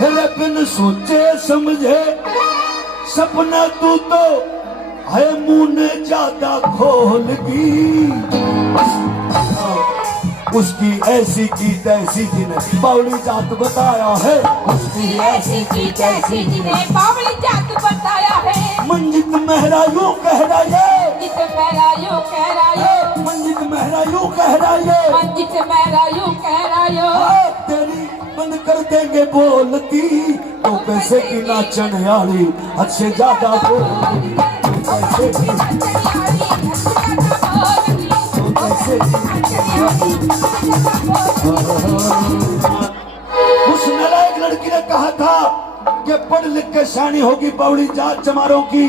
हेरे बिन सोचे समझे सपना तू तो है मुंह ने ज्यादा खोल दी। उसकी ऐसी की तैसी जिन्हें बावली जात बताया है। उसकी ऐसी की तैसी जिन्हें बावली जात बताया है। मंजित मेहरा यूं कह रहा है, मंजित मेहरा यूं कह रहा है, मंजित मेहरा यूं कह रहा है, मंजित मेहरा यूं कह रहा है। तेरी बंद कर देंगे बोलती तो कैसे की नाचन यारी हद से ज्यादा बोलती। तो कैसे की उस नालायक लड़की ने कहा था कि पढ़ लिख के शानी होगी बावली जात चमारों की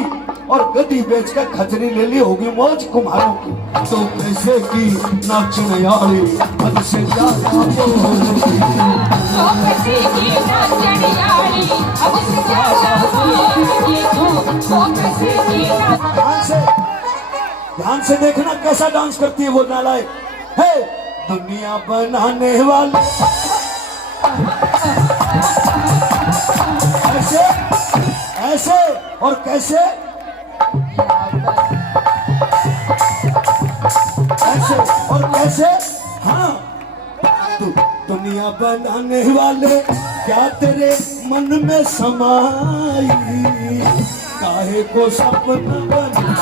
और गदी बेच कर खचरी ले ली होगी मौज कुम्हारों की। तो कैसे की नाचन यारी हद से ज्यादा बोलती। तो कैसे की नाचन यारी हद से ज्यादा बोलती। तो कैसे की ध्यान से देखना कैसा डांस करती है वो नालायक है। दुनिया बनाने वाले ऐसे ऐसे और कैसे ऐसे और कैसे। हाँ दुनिया बनाने वाले क्या तेरे मन में समाई काहे को सपना बना।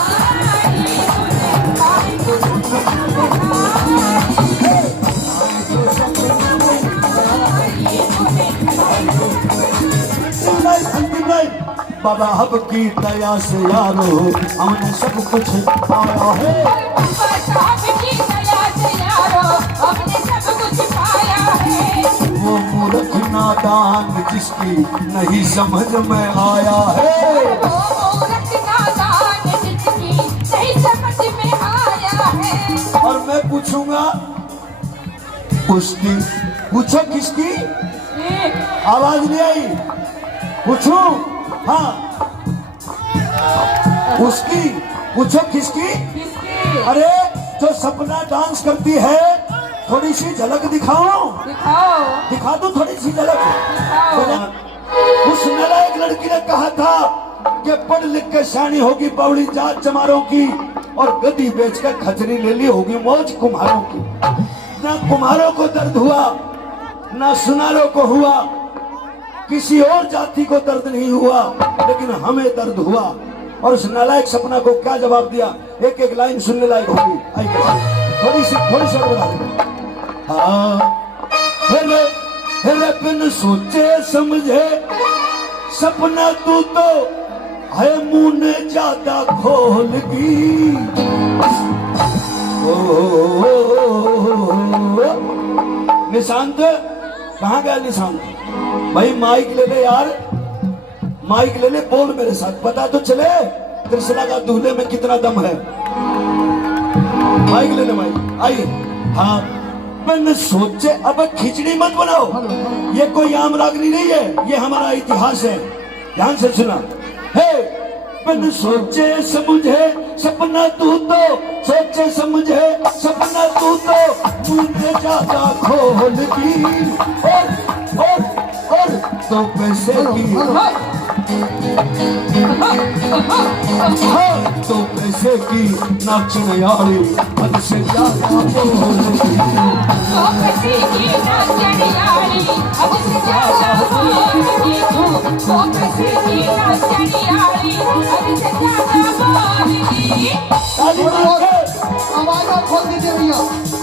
बाबा हब की दया से यारो हमने सब कुछ पाया है। वो मूर्ख नादान जिसकी नहीं समझ में आया है। और मैं पूछूंगा उसकी पूछो किसकी आवाज नहीं आई पूछूं। हाँ उसकी पूछो किसकी। अरे जो सपना डांस करती है थोड़ी सी झलक दिखाओ दिखा दो थोड़ी सी झलक। उस नालायक लड़की ने कहा था कि पढ़ लिख के शानी होगी बावली जात चमारों की और गदी बेचकर खचरी ले ली होगी मौज कुम्हारों की। ना कुम्हारों को दर्द हुआ ना सुनारों को हुआ किसी और जाति को दर्द नहीं हुआ लेकिन हमें दर्द हुआ। और उस नालायक सपना को क्या जवाब दिया एक एक लाइन सुनने लायक होगी। थोड़ी सी बता देना। हाँ हेरे बिन सोचे समझे सपना तू तो है मुंह ने ज्यादा खोल दी। निशांत कहाँ गया निशांत भाई माइक ले ले यार माइक ले ले बोल मेरे साथ पता तो चले कृष्णा का दूल्हे में कितना दम है। माइक ले ले माइक आइए। हाँ मैंने सोचे अब खिचड़ी मत बनाओ ये कोई आम रागनी नहीं है ये हमारा इतिहास है। ध्यान से सुना है। मैंने सोचे समझे सपना तू तो सोचे समझे सपना तू तो मुझे ज्यादा खोल दी। और तो पैसे की तो पैसे की नाचन यारी हद से ज्यादा बोल दी। तो पैसे की नाचन यारी हद से ज्यादा बोल दी। तो पैसे की नाचन यारी हद से ज्यादा बोल दी। आवाज खोल दीजिए भैया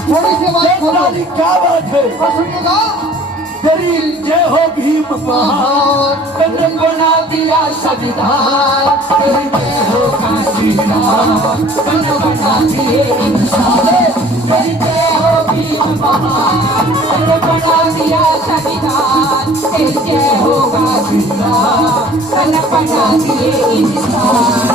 थोड़ी सी आवाज खोलो। क्या बात है सुनिएगा तेरी जय हो भीम महान तूने बना दिया संविधान। तेरी जय हो काशी राम तूने बना दिए इंसान। तेरी जय हो भीम महान तूने बना दिया संविधान। तेरी जय हो काशी राम तूने बना दिए इंसान।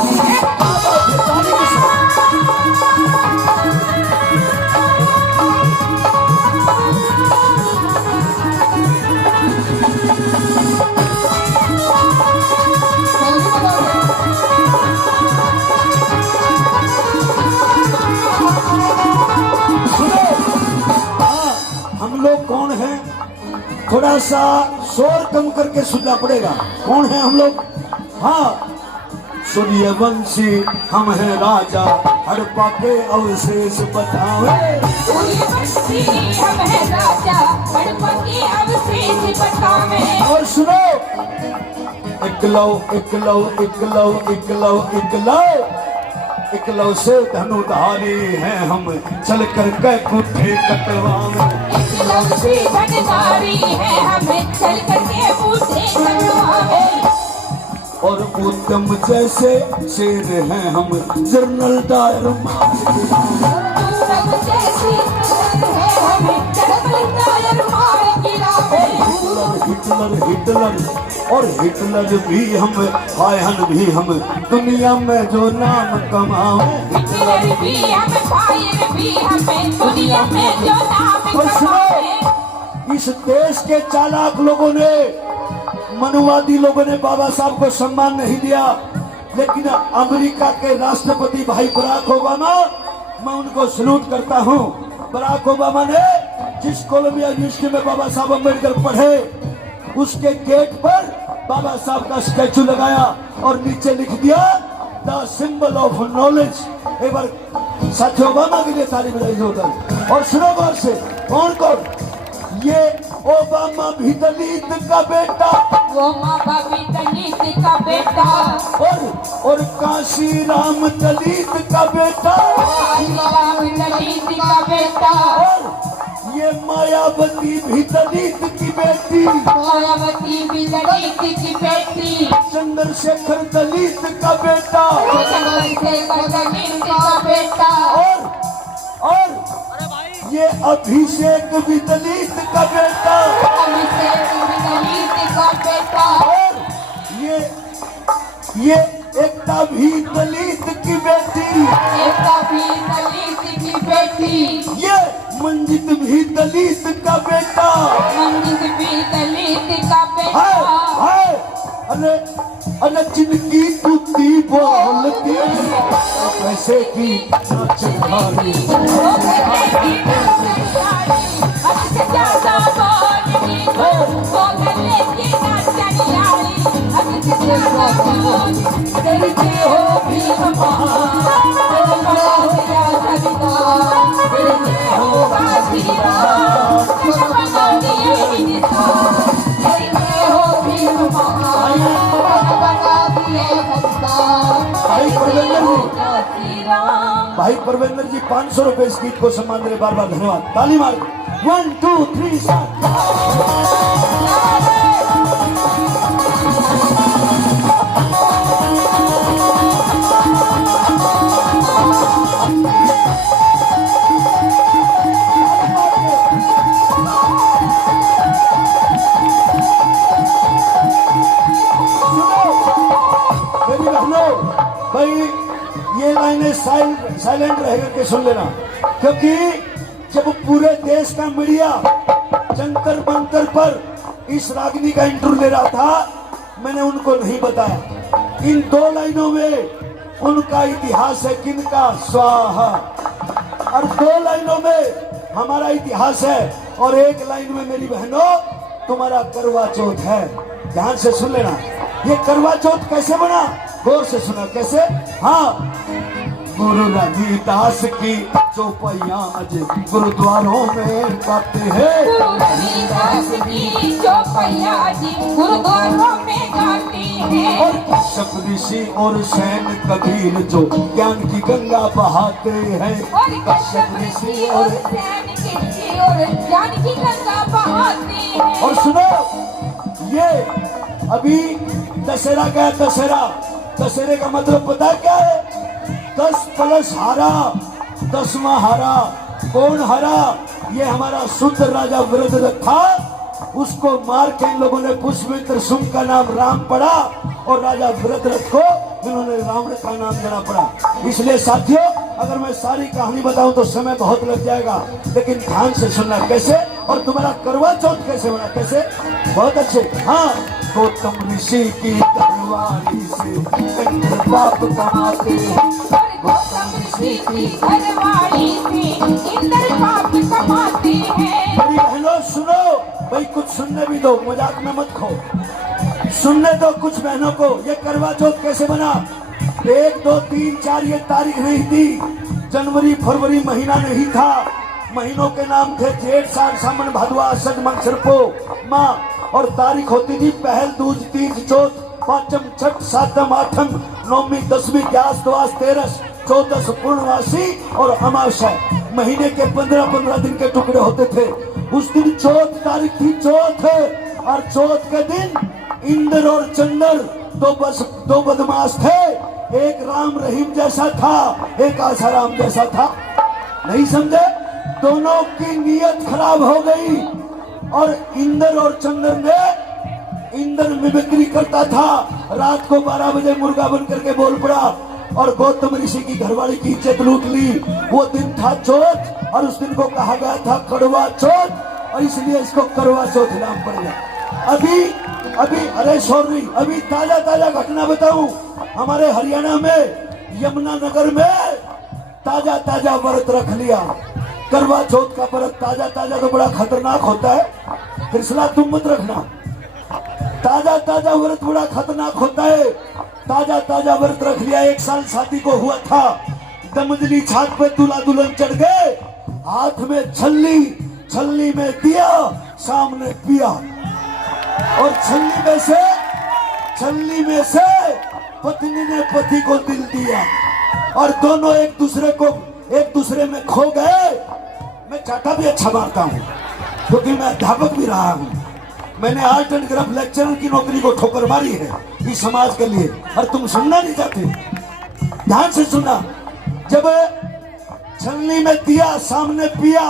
थोड़ा सा शोर कम करके सुनना पड़ेगा। कौन है हम लोग? हाँ, सुनिए वंशी हम हैं राजा, हड़प्पा के अवशेष बतावे। सुनिए वंशी हम हैं राजा, हड़प्पा के अवशेष बतावे। और सुनो, इकलौ इकलौ इकलौ इकलौ इकलौ इकलौ से धनुधारी हैं हम, चल कर के पुट्ठे कटवावे। इकलौ से धनुधारी हैं हम, चल कर के पुट्ठे कटवावे। और उत्तम जैसे शेर हैं हम, जनरल डायर उत्तम जैसे हैं हम, जनरल डायर मार गिरावे। हिटलर हिटलर और हिटलर भी हम, फायहन भी हम, दुनिया में जो नाम कमावे। हिटलर भी हम, फायर भी हमें, दुनिया में जो नाम कमावे। इस देश के चालाक लोगों ने, मनुवादी लोगों ने बाबा साहब को सम्मान नहीं दिया, लेकिन अमेरिका के राष्ट्रपति भाई बराक ओबामा, मैं उनको सलूट करता हूं। बराक ओबामा ने जिस कोलंबिया यूनिवर्सिटी में बाबा साहब अम्बेडकर पढ़े, उसके गेट पर बाबा साहब का स्टैचू लगाया और नीचे लिख दिया द सिंबल ऑफ नॉलेज। एक बार साथी ओबामा के लिए ताली बजाई होकर। और सुनो गौर से, कौन कौन? ये ओबामा भी दलित का बेटा, ओबामा भी दलित का बेटा, और काशी राम दलित का बेटा, काशी राम दलित का बेटा, और ये मायावती भी दलित की बेटी, मायावती भी दलित की बेटी, चंद्रशेखर दलित का बेटा, चंद्रशेखर दलित का बेटा, और ये अभिषेक भी दलित का बेटा, अभिषेक भी दलित का बेटा, और ये एकता भी दलित की बेटी, एकता भी दलित की बेटी, ये मंजित भी दलित का बेटा, मंजित भी दलित का बेटा। है। अरे अरे जिनकी बुद्धि बोलती कैसे की नाचकारी, वो कहते कि हद से ज्यादा बोलती हो, वो कहते कि नाचनियाली, हद से ज्यादा बोलती, डरते हो भीम महान, जब बड़ा हो या सरदार, डरते हो काशी राम, जब बना दिए इंसान, डरते हो भीम महान, जब बना दिए सरदार, भाई परवेंद्र जी, काशी राम। भाई परवेंद्र जी 500 रुपए इस गीत को सम्मान दे, बार बार धन्यवाद। ताली मार 1 2 3 4। भाई ये लाइनें साइलेंट रह करके सुन लेना, क्योंकि जब पूरे देश का मीडिया जंतर मंतर पर इस रागिनी का इंटरव्यू ले रहा था, मैंने उनको नहीं बताया। इन 2 लाइनों में उनका इतिहास है, किनका? स्वाहा। और 2 लाइनों में हमारा इतिहास है, और 1 लाइन में मेरी बहनों तुम्हारा करवा चौथ है। ध्यान से सुन लेना, ये करवा चौथ कैसे बना, गौर से सुना कैसे। हाँ, गुरु रविदास की चौपाइयां आज गुरुद्वारों में गाते हैं, गुरु रविदास की चौपाइयां आज गुरुद्वारों में गाते हैं, और कश्यप ऋषि और सैन कबीर जो ज्ञान की गंगा बहाते हैं, और कश्यप ऋषि और सैन ऋषि और ज्ञान की गंगा बहाते हैं। और सुनो, ये अभी दशहरा का है, दशहरे का मतलब पता है क्या है? 10 कलश हारा, 10वां हारा। कौन हारा? ये हमारा शुद्ध राजा वृद्धरथ था, उसको मार के इन लोगों ने पुष्पमित्र सुम का नाम राम पड़ा, और राजा वृद्धरथ को इन्होंने रावण का नाम देना पड़ा। इसलिए साथियों, अगर मैं सारी कहानी बताऊं तो समय बहुत लग जाएगा, लेकिन ध्यान से सुनना कैसे, और तुम्हारा करवा चौथ कैसे बना, कैसे? बहुत अच्छे। हाँ, गौतम ऋषि की घरवाली से बाप कमाते हैं, और गौतम ऋषि की घरवाली से इंद्र पाप कमाते हैं। मेरी बहनों सुनो, भाई कुछ सुनने भी दो, मजाक में मत खो, सुनने दो कुछ बहनों को। ये करवा चौथ कैसे बना? 1, 2, 3, 4 ये तारीख नहीं थी, जनवरी फरवरी महीना नहीं था, महीनों के नाम थे जेठ साल सावन भादवा असज मन सिरपो माँ, और तारीख होती थी पहल दूज तीज चौथ पांचम छठ सातम आठम नौवीं दसवीं ग्यारह द्वादश तेरस चौदस पूर्णवासी और अमावस्या। महीने के 15-15 दिन के टुकड़े होते थे। उस दिन चौथ तारीख थी, चौथ है, और चौथ के दिन इंद्र और चंद्र दो बदमाश थे, एक राम रहीम जैसा था, एक आसाराम जैसा था। नहीं समझे? दोनों की नीयत खराब हो गई, और इंद्र और चंद्र ने, इंद्र मिमिक्री करता था, रात को 12 बजे मुर्गा बन करके बोल पड़ा और गौतम ऋषि की घरवाली की इज्जत लूट ली। वो दिन था चौथ, और उस दिन को कहा गया था कड़वा चौथ, और इसलिए इसको करवा चौथ नाम पड़ गया। अभी अरे सॉरी, अभी ताजा घटना बताऊं। हमारे हरियाणा में यमुना नगर में ताजा व्रत रख लिया, करवा चौथ का व्रत। ताजा तो बड़ा खतरनाक होता है, फिर सलाह तुम मत रखना। ताजा व्रत बड़ा खतरनाक होता है। ताजा व्रत रख लिया। 1 साल शादी को हुआ था, दमदली छात पे दूल्हा दुल्हन चढ़ गए, हाथ में छल्ली में दिया, सामने पिया, और छल्ली में से पत्नी ने पति को दिल दिया, और दोनों एक दूसरे में खो गए। मैं चाटा भी अच्छा मारता हूँ क्योंकि मैं अध्यापक भी रहा हूँ। मैंने आर्ट एंड क्राफ्ट लेक्चरर की नौकरी को ठोकर मारी है इस समाज के लिए, और तुम सुनना नहीं चाहते। ध्यान से सुनना। जब छलनी में दिया, सामने पिया,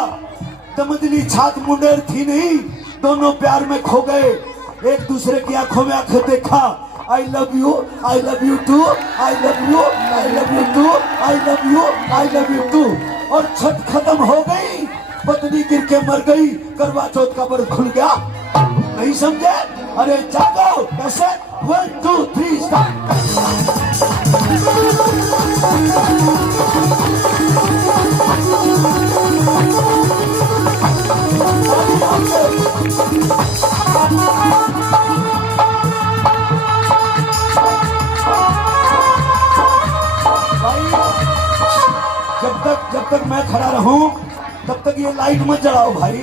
दमदली छात मुंडेर थी नहीं, दोनों प्यार में खो गए। एक दूसरे की आंखों में आंखें देखा, I love you too, I love you too, I love you too, और छठ खत्म हो गई, पत्नी गिर के मर गई, करवा चौथ का व्रत खुल गया। नहीं समझे? अरे जागो। कैसे? 1 2 3 स्टार्ट। जब तक मैं खड़ा रहूं तब तक ये लाइट मत जलाओ भाई,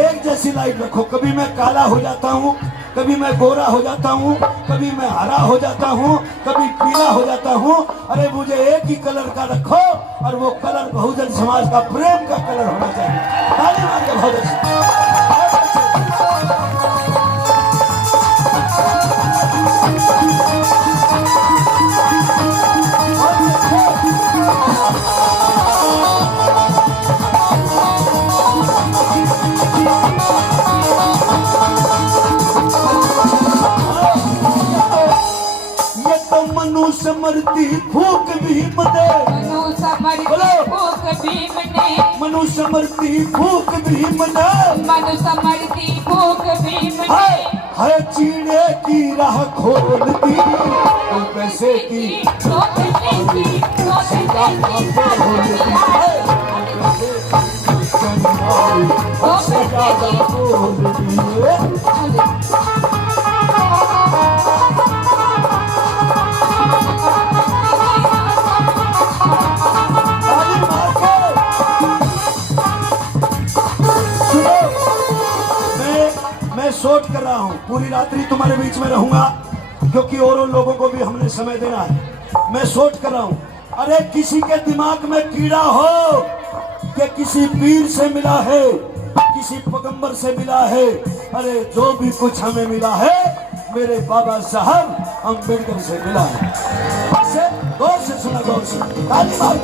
एक जैसी लाइट रखो। कभी मैं काला हो जाता हूँ, कभी मैं गोरा हो जाता हूँ, कभी मैं हरा हो जाता हूँ, कभी पीला हो जाता हूँ। अरे मुझे एक ही कलर का रखो, और वो कलर बहुजन समाज का प्रेम का कलर होना चाहिए। ताली मार के बहुत अच्छे। मरती भूख भीम ने, मनुष्य मरती भूख भीम ने, है चीने की राह खोल दी, तो पैसे की शोट कर रहा हूँ। पूरी रात्रि तुम्हारे बीच में रहूंगा क्योंकि और लोगों को भी हमने समय देना है। मैं शोट कर रहा हूँ। अरे किसी के दिमाग में कीड़ा हो कि किसी पीर से मिला है, किसी पैगंबर से मिला है, अरे जो भी कुछ हमें मिला है मेरे बाबा साहब अम्बेडकर से मिला है। गौर से सुना, गौर से ताली मार।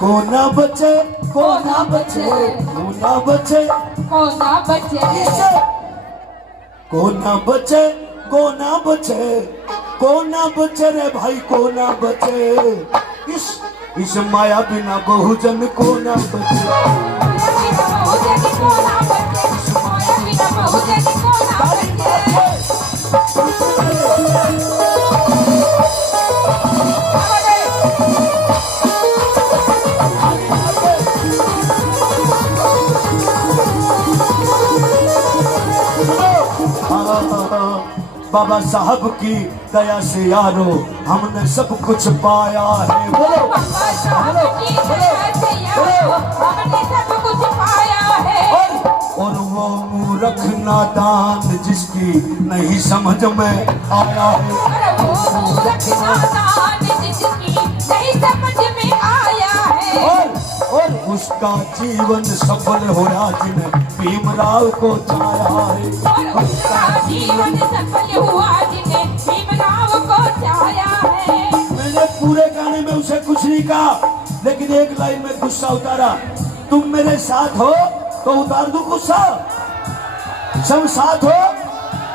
कोना बचे, कोना बचे, कोना बचे, कोना बचे, कोना बचे, कोना बचे, कोना बचे रे भाई, कोना बचे। इस माया बिना बहुजन कोना बचे। बाबा साहब की दया से यारो हमने सब कुछ पाया है। बोलो बाबा साहब की दया से यारो हमने सब कुछ पाया है। और वो मूर्ख नादान जिसकी नहीं समझ में आया है। और वो मूर्ख नादान जिसकी नहीं समझ में आया है। और उसका जीवन सफल होया जिन्हें भीमराव को चाया है। और उसका जीवन सफल हुआ जिन्हें भीमराव को चाया है। मैंने पूरे गाने में उसे कुछ नहीं कहा, लेकिन एक लाइन में गुस्सा उतारा। तुम मेरे साथ हो तो उतार दूं गुस्सा। सब साथ हो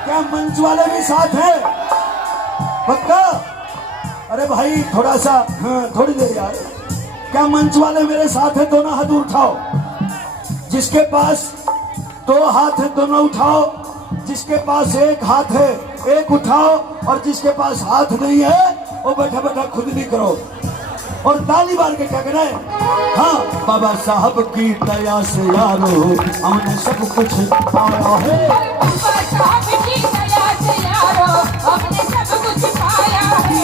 क्या? मंच वाले भी साथ हैं पक्का? अरे भाई थोड़ा सा, हाँ थोड़ी देर यार। क्या मंच वाले मेरे साथ है? दोनों हाथ उठाओ। जिसके पास दो हाथ है दोनों उठाओ। जिसके पास एक हाथ है एक उठाओ। और जिसके पास हाथ नहीं है वो बैठा बैठा खुद नहीं करो। और ताली मार के क्या कहना है? हाँ, बाबा साहब की दया से यारो हमने सब कुछ पाया है। बाबा साहब की दया से यारो हमने सब कुछ पाया है।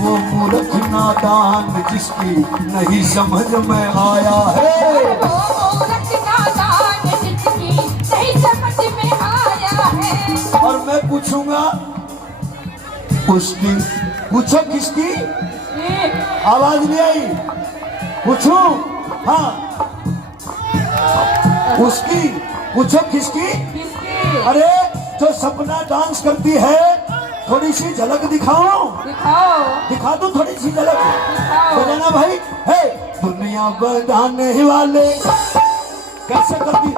वो मूर्ख नादान जिसकी नहीं समझ में आया है। वो मूर्ख नादान जिसकी नहीं समझ में आया है। और मैं पूछूंगा उसकी। पूछो किसकी? आवाज नहीं आई। पूछूं? हाँ उसकी। पूछो किसकी? अरे जो सपना डांस करती है थोड़ी सी झलक दिखाओ। दिखा दो थोड़ी सी झलक। बजाना भाई है। दुनिया बनाने वाले कैसे करती?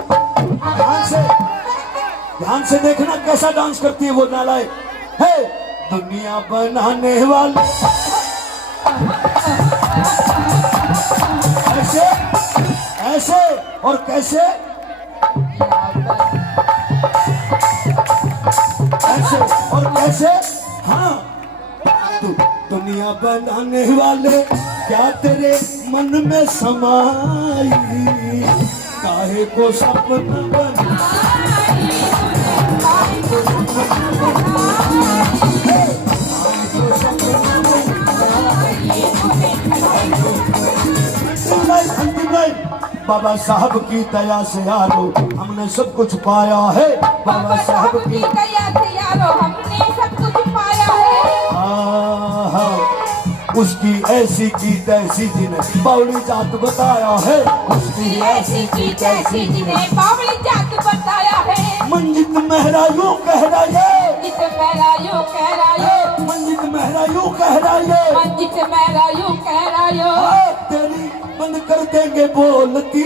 ध्यान से देखना कैसा डांस करती है वो नालायक है। दुनिया बनाने वाले ऐसे ऐसे और कैसे? ऐसे और कैसे? हाँ, दुनिया बनाने वाले क्या तेरे मन में समाई? काहे को सपना बाबा साहब की दया से यारो हमने सब कुछ पाया है। बाबा साहब की दया से यारो हमने सब कुछ पाया है। उसकी ऐसी की तैसी जिन्हें बावली जात बताया है। उसकी ऐसी की तैसी जिन्हें बावली जात बताया है। मंजित मेहरा यूं कह रहा है। मंजित मेहरा यूं कह रहा है। मंजित मेहरा यूं कह रहा है। मंजित मेहरा यूं कह रहा है। तेरी बंद कर देंगे बोलती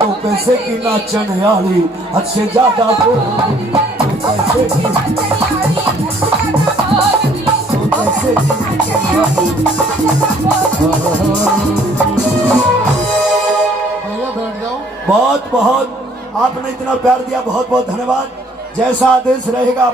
तो कैसे की नाचन यारी हद से ज्यादा बोलती। तो कैसे की बहुत बहुत आपने इतना प्यार दिया, बहुत बहुत धन्यवाद। जैसा आदेश रहेगा।